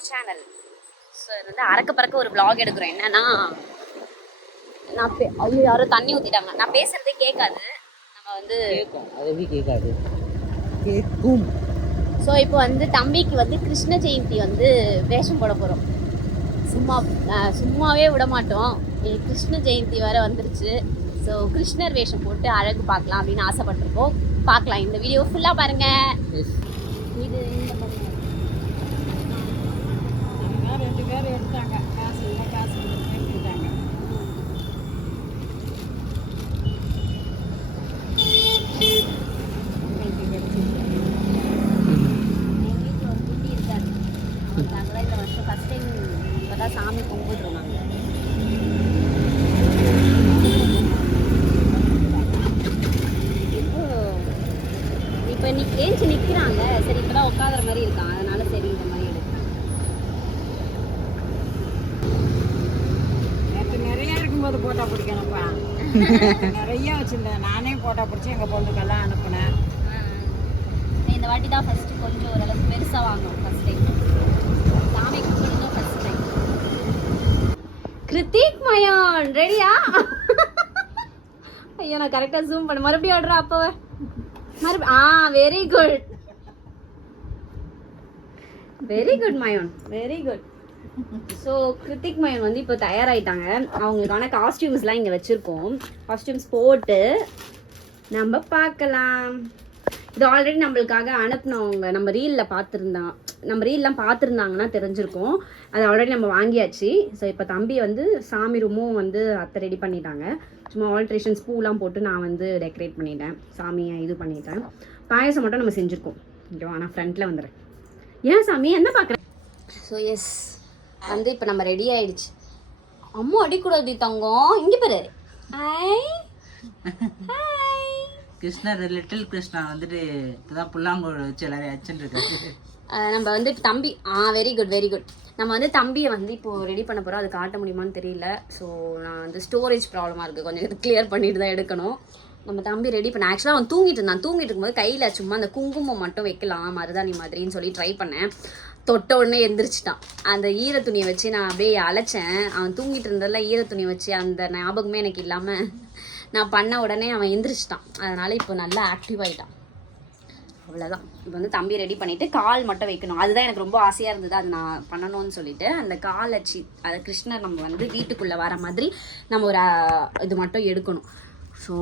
Our channel. So இது வந்து அறக்க பறக்க ஒரு vlog எடுக்கிறோம். என்னன்னா நான் ஐயோ யாரோ தண்ணி ஊற்றிட்டாங்க. நான் பேசுகிறதே கேட்காது. நம்ம வந்து அது எப்படி கேட்காது, கேட்கும். ஸோ இப்போ வந்து தம்பிக்கு வந்து கிருஷ்ண ஜெயந்தி வந்து வேஷம் போட போகிறோம். சும்மாவே விட மாட்டோம். கிருஷ்ண ஜெயந்தி வேறு வந்துருச்சு. ஸோ கிருஷ்ணர் வேஷம் போட்டு அழகு பார்க்கலாம் அப்படின்னு ஆசைப்பட்டிருக்கோம். பார்க்கலாம், இந்த வீடியோ ஃபுல்லாக பாருங்கள். இது ரெண்டு பேர் எடுத்தாங்க, காசு இல்லை காசு எடுத்துட்டாங்க. எங்கள் வீட்டில் ஒரு குட்டி இருக்காரு. நாங்கள் தான் இந்த வருஷம் ஃபஸ்ட் டைம் இப்போ தான் சாமி கும்பிடுறோம். நாங்கள் இப்போ இன்னைக்கு ஏஞ்சி நிற்கிறாங்க. சரி இப்போ தான் உட்காந்துற மாதிரி இருக்கான். அதனால சரி இந்த மாதிரி எடுக்கிறேன். நேற்று நிறையா இருக்கும்போது போட்டோ பிடிக்கணும்ப்பா. நிறைய வச்சுருந்தேன். நானே போட்டோ பிடிச்சி எங்கள் பொண்ணுக்கெல்லாம் அனுப்புனேன். இந்த வாட்டி தான் ஃபஸ்ட்டு கொஞ்சம் ஓரளவுக்கு பெருசாக வாங்கணும். ஃபஸ்ட் டைம் சாமி கும்பிடுங்க. ஃபஸ்ட் டைம் கிருத்திக் மயான் ரெடியா? ஐயோ நான் கரெக்டாக ஜூம் பண்ண மறுபடியும் ஆடுறா. அப்போவே very good very good மயோன், very good. So Hrithik மயோன் வந்து இப்போ தயாராகிட்டாங்க. அவங்களுக்கான காஸ்டியூம்ஸ்லாம் இங்கே வச்சுருக்கோம். காஸ்டியூம்ஸ் போட்டு நம்ம பார்க்கலாம். இது ஆல்ரெடி நம்மளுக்காக அனுப்புனவங்க நம்ம ரீல்லாம் பார்த்துருந்தாங்கன்னா தெரிஞ்சிருக்கும். அது ஆல்ரெடி நம்ம வாங்கியாச்சு. ஸோ இப்போ தம்பி வந்து சாமி ரூமும் வந்து அத்தை ரெடி பண்ணிட்டாங்க. சும்மா ஆல்ட்ரேஷன்ஸ் பூலாம் போட்டு நான் வந்து டெக்கரேட் பண்ணிட்டேன். சாமியை இது பண்ணிட்டேன். பாயசம் மட்டும் நம்ம செஞ்சுருக்கோம். ஓகேவா? நான் ஃப்ரண்ட்டில் வந்துடுறேன். ஏன் சாமி என்ன பார்க்குறேன்? ஸோ எஸ் வந்து இப்போ நம்ம ரெடி ஆகிடுச்சு. அம்மா அடிக்கூடாது தங்கம். இங்கே பாரு. கிருஷ்ணர் லிட்டில் கிருஷ்ணா வந்துட்டு இப்போதான் புல்லாங்கோல் வச்சு எல்லாரையும் அச்சுன்னு இருக்காரு. நம்ம வந்து தம்பி வெரி குட் வெரி குட். நம்ம வந்து தம்பியை வந்து இப்போது ரெடி பண்ண போகிறோம். அது காட்ட முடியுமான்னு தெரியல. ஸோ நான் வந்து ஸ்டோரேஜ் ப்ராப்ளமாக இருக்குது. கொஞ்சம் இது கிளியர் பண்ணிட்டு தான் எடுக்கணும். நம்ம தம்பி ரெடி பண்ண ஆக்சுவலாக அவன் தூங்கிட்டு இருந்தான். தூங்கிட்டு இருக்கும்போது கையில் சும்மா அந்த குங்குமம் மட்டும் வைக்கலாம் மருதாணி மாதிரின்னு சொல்லி ட்ரை பண்ணேன். தொட்ட உடனே எந்திரிச்சிட்டான். அந்த ஈர துணியை வச்சு நான் அப்படியே அழைச்சேன். அவன் தூங்கிட்டு இருந்ததில் ஈர துணியை வச்சு அந்த ஞாபகமே எனக்கு இல்லாமல் நான் பண்ண உடனே அவன் எந்திரிச்சிட்டான். அதனால் இப்போ நல்லா ஆக்டிவ் ஆகிட்டான். அவ்வளோதான். இப்போ வந்து தம்பி ரெடி பண்ணிவிட்டு கால் மட்டும் வைக்கணும். அதுதான் எனக்கு ரொம்ப ஆசையாக இருந்தது. அது நான் பண்ணணும்னு சொல்லிட்டு அந்த கால் வச்சு அதை கிருஷ்ணர் நம்ம வந்து வீட்டுக்குள்ளே வர மாதிரி நம்ம ஒரு இது மட்டும் எடுக்கணும். ஸோ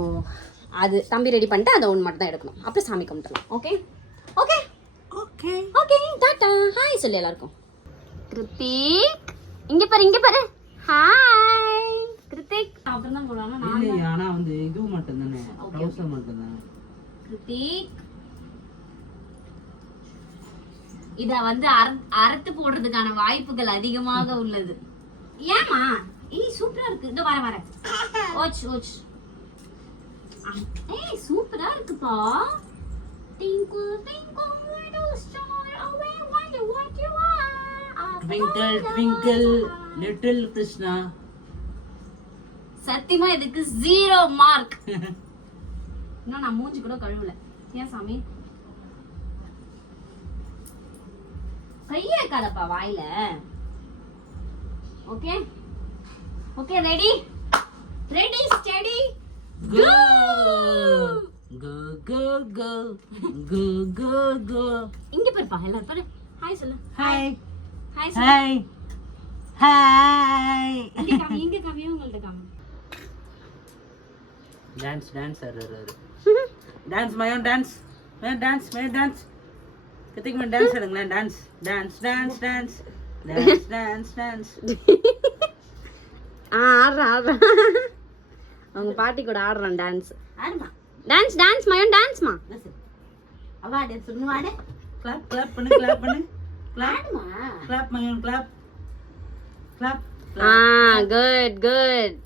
அது தம்பி ரெடி பண்ணிட்டு அதை ஒன்று மட்டும் தான் எடுக்கணும். அப்புறம் சாமி கும்பிட்டுலாம். ஓகே ஓகே ஓகே ஓகே டாட்டா ஹாய் சொல்லி எல்லாருக்கும். கிருத்திக் இங்கே பாரு. ஹாய் கிருத்திக். அப்புறம் தான் போடலாம். ஆனால் வந்து இது மட்டும் தானே, ட்ரவுசர் மட்டும் தான். கிருத்திக் இத வந்து அறுத்து போடுறதுக்கான வாய்ப்புகள் அதிகமாக உள்ளது. ஏமா சூப்பரா இருக்கு. இந்த வர ஓச் ஓச். சூப்பரா இருக்குப்பா. Twinkle twinkle little star, I wonder what you are. Twinkle twinkle little Krishna. சத்தியமா இதுக்கு 0 மார்க். இன்னும் நான் மூஞ்சி கூட கழுவல. ஏன் சாமி? கையே இருக்காதப்பா வாயில. Okay okay ready study Go go go go go go go. இங்க பாருப்பா எல்லாரும் பாரு. ஹாய் சொல்லு. Hi hi hi hi. இங்க காமி உங்கள்ட்ட காமி. டான்ஸ் மயோன் டான்ஸ் கிருத்திக் மேன் டான்ஸ் எடுங்களேன். டான்ஸ் ஆடுறா அவங்க பாட்டி கூட ஆடுறான். டான்ஸ் மயோன் டான்ஸ்மா. அவா டான்ஸ் பண்ணுவாடே. கிளாப் பண்ணு கிளாப் மயோன் கிளாப். குட்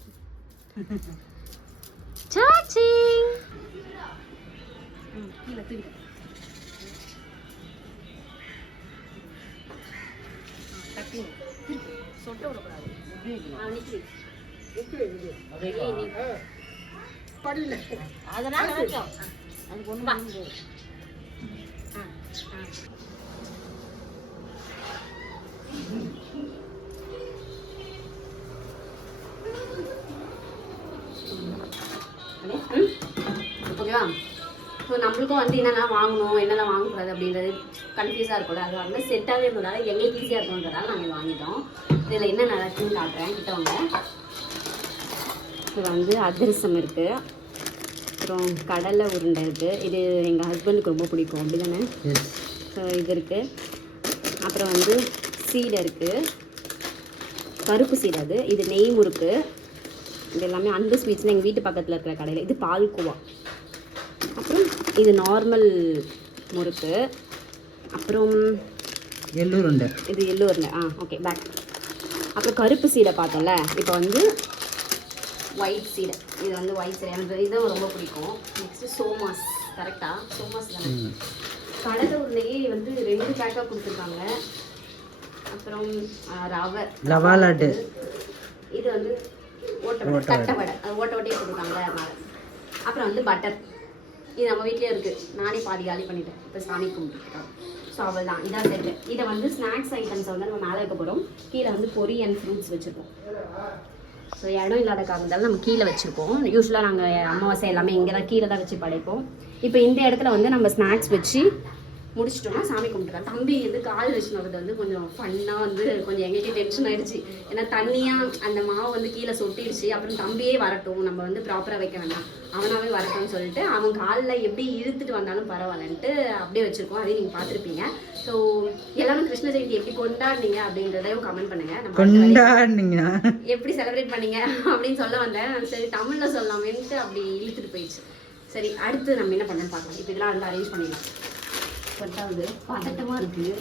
சாச்சிங். கீழே திருப்பி சொட்ட விடக்கூடாது. அதனால அதுக்கு ஒன்று ஓகேவா? ஸோ நம்மளுக்கும் வந்து என்னெல்லாம் வாங்கணும் என்னெல்லாம் வாங்கக்கூடாது அப்படின்றது கன்ஃபியூஸாக இருக்கும்ல. அது வந்து செட்டாகவே இருந்ததால எங்களுக்கு ஈஸியாக இருக்கும்ன்றதால நாங்கள் வாங்கிட்டோம். இதில் என்ன நடக்குன்னு காட்டுறேன், கிட்ட வாங்க. இது வந்து அதிரசம் இருக்குது, அப்புறம் கடலை உருண்டை இருக்குது. இது எங்கள் ஹஸ்பண்டுக்கு ரொம்ப பிடிக்கும், அப்படி தானே? ஸோ இது இருக்குது. அப்புறம் வந்து சீடை இருக்குது, பருப்பு சீடை. அது இது நெய் முறுக்கு. இது எல்லாமே அந்த ஸ்வீட்ஸ்னால் எங்கள் வீட்டு பக்கத்தில் இருக்கிற கடையில். இது பால்கோவா. அப்புறம் இது நார்மல் முறுக்கு. அப்புறம் எள்ளுருண்டை. இது எள்ளுருண்டை. Okay, back. அப்புறம் கருப்பு சீடை பார்த்தோம்ல, இப்போ வந்து ஒயிட் சீடை. இது வந்து ஒயிட் சீடை, எனக்கு இதுவும் ரொம்ப பிடிக்கும். நெக்ஸ்ட்டு சோமாஸ். கரெக்டாக சோமாஸ் தானே? கடலை உருண்டையே வந்து 2 பேக்காக கொடுத்துருக்காங்க. அப்புறம் ரவா லட்டு. இது வந்து தட்டை ஓட்டையே கொடுத்துருக்காங்க அதனால. அப்புறம் வந்து பட்டர். இது நம்ம வீட்லேயே இருக்குது, நானே பாதி காலி பண்ணிட்டேன். இப்போ சாமி கும்பிட்டுருக்கோம். ஸோ அவள் தான் இதான் செட்டு. இதை வந்து ஸ்நாக்ஸ் ஐட்டம்ஸை வந்து நம்ம மேலே வைக்க போகிறோம். கீழே வந்து பொரி அண்ட் ஃப்ரூட்ஸ் வச்சுருக்கோம். ஸோ இடம் இல்லாத காரணத்தால் நம்ம கீழே வச்சுருக்கோம். யூஸ்வலாக நாங்கள் அமாவாசை எல்லாமே இங்கே தான் கீழே தான் வச்சு படைப்போம். இப்போ இந்த இடத்துல வந்து நம்ம ஸ்நாக்ஸ் வச்சு முடிச்சிட்டோம்னா சாமி கும்பிட்டுக்கலாம். தம்பி வந்து கால் வச்சுனது வந்து கொஞ்சம் ஃபன்னாக வந்து கொஞ்சம் எங்களுக்கே டென்ஷன் ஆகிடுச்சு. ஏன்னா தண்ணியாக அந்த மாவு வந்து கீழே சொட்டிடுச்சு. அப்புறம் தம்பியே வரட்டும், நம்ம வந்து ப்ராப்பராக வைக்க வேண்டாம், அவனாவே வரட்டும்னு சொல்லிட்டு அவன் காலில் எப்படி இழுத்துட்டு வந்தாலும் பரவாயில்லன்ட்டு அப்படியே வச்சுருக்கோம். அதையும் நீங்கள் பார்த்துருப்பீங்க. ஸோ எல்லாரும் கிருஷ்ண ஜெயந்தி எப்படி கொண்டாடினீங்க அப்படின்றதையும் கமெண்ட் பண்ணுங்கள். எப்படி செலிப்ரேட் பண்ணீங்க அப்படின்னு சொல்ல வந்தேன். சரி தமிழில் சொல்லலாமேன்ட்டு அப்படி இழுத்துட்டு போயிடுச்சு. சரி, அடுத்து நம்ம என்ன பண்ணணும்னு பார்க்கலாம். இப்போ இதெல்லாம் வந்து அரேஞ்ச் பண்ணிடலாம். பத்தாவது பதட்டமாக இருக்குது.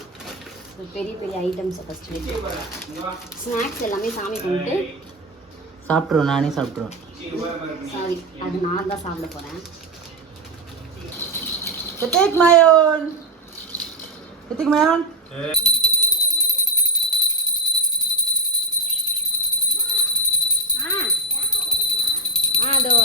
பெரிய பெரிய ஐட்டம்ஸை ஃபஸ்ட்டு வச்சு ஸ்நாக்ஸ் எல்லாமே சாமி கும்பிட்டு சாப்பிட்ருவோம். நானே சாப்பிட்ருவேன். சாரி, அது நான் தான் சாப்பிட போகிறேன். Take my own. Take my own. அதோ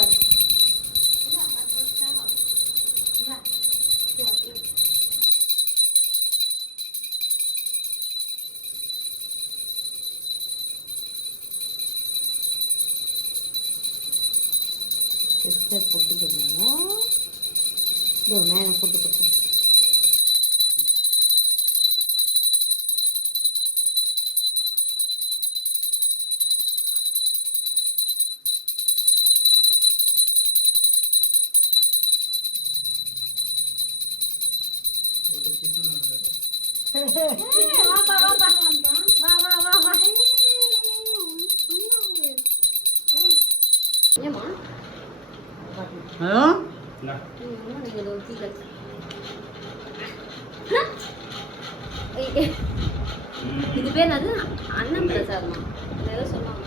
போட்டுக்கணும். இதோ மேலே போட்டு கொடுத்தேன். இது பேர் அது அண்ணன் பிரசாதமா ஏதோ சொல்லுவாங்க.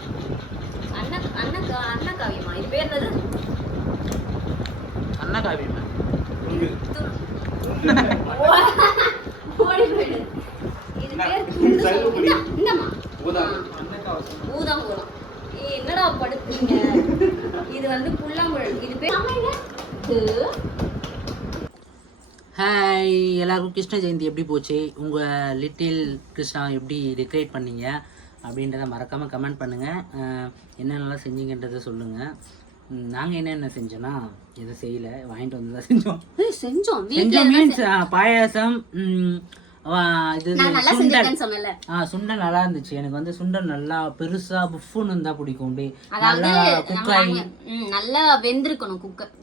அண்ணா காவியமா இது பேர் அது? அண்ணா காவியமா? இது பேர் என்னம்மா? ஊதாங்குளம். என்னடா படுத்துறீங்க? இது வந்து புல்லாங்குழல். இது பேர் ஹாய் எல்லாருக்கும். கிருஷ்ண ஜெயந்தி எப்படி போச்சு? உங்கள் லிட்டில் கிருஷ்ணா எப்படி டெக்கரேட் பண்ணீங்க அப்படின்றத மறக்காமல் கமெண்ட் பண்ணுங்கள். என்னென்னலாம் செஞ்சீங்கன்றதை சொல்லுங்கள். நாங்கள் என்னென்ன செஞ்சோன்னா எதுவும் செய்யலை, வாங்கிட்டு வந்து தான் செஞ்சோம். மீன்ஸ் பாயாசம், இது சுண்டல். சுண்டல் நல்லா இருந்துச்சு. எனக்கு வந்து சுண்டல் நல்லா பெருசா புஃப்னு இருந்தா பிடிக்கும். நல்லா குக்காய் நல்லா வெந்திருக்கணும். குக்கர்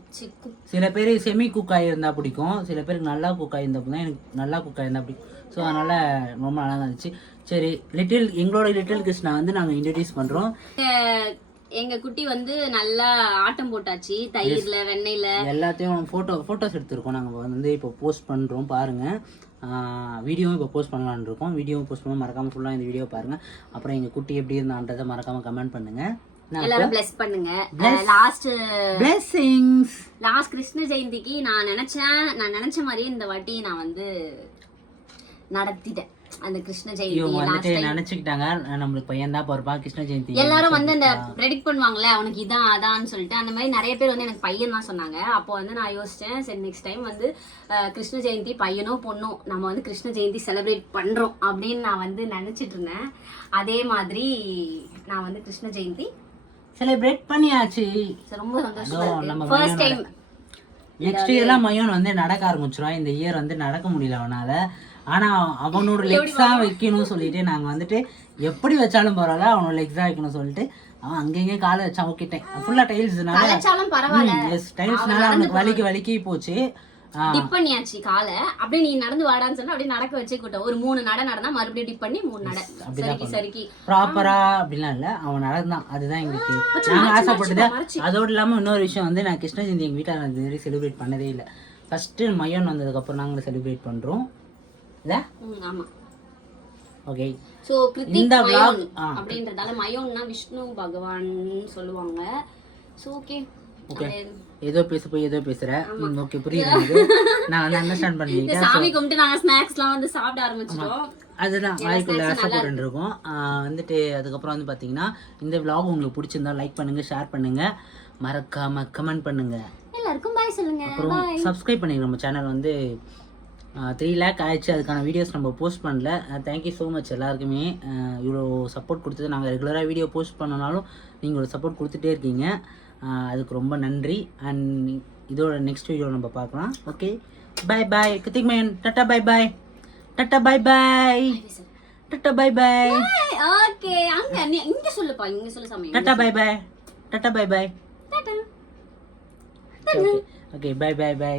சில பேர் செமி குக்காய் இருந்தா பிடிக்கும், சில பேருக்கு நல்லா குக்காய் இருந்தா பிடிக்கும். எனக்கு நல்லா குக்காய் இருந்தா பிடிக்கும். ஸோ அதனால ரொம்ப நல்லா இருந்துச்சு. சரி, எங்களோட லிட்டில் கிருஷ்ணா வந்து நாங்கள் இன்ட்ரடியூஸ் பண்றோம். எங்க குட்டி வந்து நல்லா ஆட்டம் போட்டாச்சு. தயிர்ல வெண்ணெயில எல்லாத்தையும் போட்டோஸ் எடுத்திருக்கோம். நாங்கள் வந்து இப்போ போஸ்ட் பண்றோம், பாருங்க. வீடியோவும் இப்போ போஸ்ட் பண்ணலான்னு இருக்கோம். வீடியோவும் போஸ்ட் பண்ண மறக்காம ஃபுல்லாக இந்த வீடியோ பாருங்க. அப்புறம் எங்கள் குட்டி எப்படி இருந்தான்றதை மறக்காம கமெண்ட் பண்ணுங்க. எல்லாரும் பிளஸ் பண்ணுங்க. லாஸ்ட் கிருஷ்ண ஜெயந்திக்கு நான் நினைச்ச மாதிரியே இந்த வாட்டி நான் வந்து நடத்திட்டேன். அந்த கிருஷ்ண ஜெயந்தி நினைச்சுக்கிட்டாங்க நம்மளுக்கு பையன் தான் பொறுப்பா கிருஷ்ண ஜெயந்தி. எல்லாரும் வந்து அந்த ப்ரெடிக்ட் பண்ணுவாங்கல்ல, அவனுக்கு இதான் அதான்னு சொல்லிட்டு அந்த மாதிரி நிறைய பேர் வந்து எனக்கு பையன் தான் சொன்னாங்க. அப்போ வந்து நான் யோசிச்சேன், சரி நெக்ஸ்ட் டைம் வந்து கிருஷ்ண ஜெயந்தி பையனோ பொண்ணோ நம்ம வந்து கிருஷ்ண ஜெயந்தி செலிப்ரேட் பண்றோம் அப்படின்னு நான் வந்து நினைச்சிட்டு இருந்தேன். அதே மாதிரி நான் வந்து கிருஷ்ண ஜெயந்தி செலிப்ரேட் பண்ணியாச்சு. ரொம்ப சந்தோஷமா இருக்கு. ஃபர்ஸ்ட் டைம் நெக்ஸ்ட் இயர்லாம் மயோன் வந்து நடக்க ஆரம்பிச்சிருவான். இந்த இயர் வந்து நடக்க முடியல அவனால. ஆனா அவனோட லெக்ஸா வைக்கணும்னு சொல்லிட்டு நாங்க வந்துட்டு எப்படி வச்சாலும் பரவாயில்ல அவனோட லெக்ஸா வைக்கணும்னு சொல்லிட்டு அவன் அங்கங்கே காலை வச்சான். ஓகே ஃபுல்லா டைல்ஸ்னால கலச்சாலும் பரவாயில்ல டைல்ஸ்னால அவனுக்கு வலிக்கு போச்சு. டிப் பண்ணியாச்சு காலை. அப்படியே நீ நடந்து வாடான்னு சொன்னா அப்படியே நடக்க வச்சு கூட்டம். ஒரு 3 நடந்தா மறுபடியும் டிப் பண்ணி 3 நட சரிக்கு ப்ராப்பரா அப்படிலாம் இல்ல, அவன் நடந்தான். அதுதான் எங்களுக்கு நாங்க ஆசைப்பட்டது. அதோடு இல்லாம இன்னொரு விஷயம் வந்து நான் கிருஷ்ண ஜெயந்தி எங்க வீட்டில் நான் இது செலிப்ரேட் பண்ணதே இல்லை. ஃபர்ஸ்ட் மயோன் வந்ததுக்கு அப்புறம் நாங்க செலிப்ரேட் பண்றோம் இல்ல. ஆமா ஓகே. சோ கிருத்திக் மயோன் அப்படின்றதால மயோன்னா விஷ்ணு பகவான் சொல்லுவாங்க. சோ ஓகே ஏதோ ஏதோ பேசுறேன். ஓகே புரியுது. நான் வந்து அண்டர்ஸ்டாண்ட் பண்ணிட்டேன். சாமி கும்பிட்டு நாங்க ஸ்நாக்ஸ்லாம் வந்து சாப்பிட ஆரம்பிச்சிட்டோம். அதுதான் வாய்க்குள்ள ஆசைப்பட்டு இருக்கோம். வந்துட்டு அதுக்கப்புறம் வந்து பார்த்தீங்கன்னா இந்த vlog உங்களுக்கு பிடிச்சிருந்தா லைக் பண்ணுங்க, ஷேர் பண்ணுங்க, மறக்காம கமெண்ட் பண்ணுங்க, எல்லாருக்கும் பாய் சொல்லுங்க. அப்புறம் சப்ஸ்கிரைப் பண்ணிடுங்க. நம்ம சேனல் வந்து 3 lakh ஆயிடுச்சு. அதுக்கான வீடியோஸ் நம்ம போஸ்ட் பண்ணல. தேங்க்யூ ஸோ மச் எல்லாருக்குமே. இவ்வளோ சப்போர்ட் கொடுத்தது. நாங்கள் ரெகுலராக வீடியோ போஸ்ட் பண்ணனாலும் நீங்கள் ஒரு சப்போர்ட் கொடுத்துட்டே இருக்கீங்க. அதுக்கு ரொம்ப நன்றி. அண்ட் இதோட நெக்ஸ்ட் வீடியோ நம்ம பார்க்கலாம். Okay bye bye Kiruthik man. Tata bye bye. Tata bye bye. Tata bye bye. Okay அங்க நீ இங்க சொல்லுப்பா. இங்க சொல்லு சாமி. Tata bye bye. Tata bye bye. Tata. Okay bye bye by.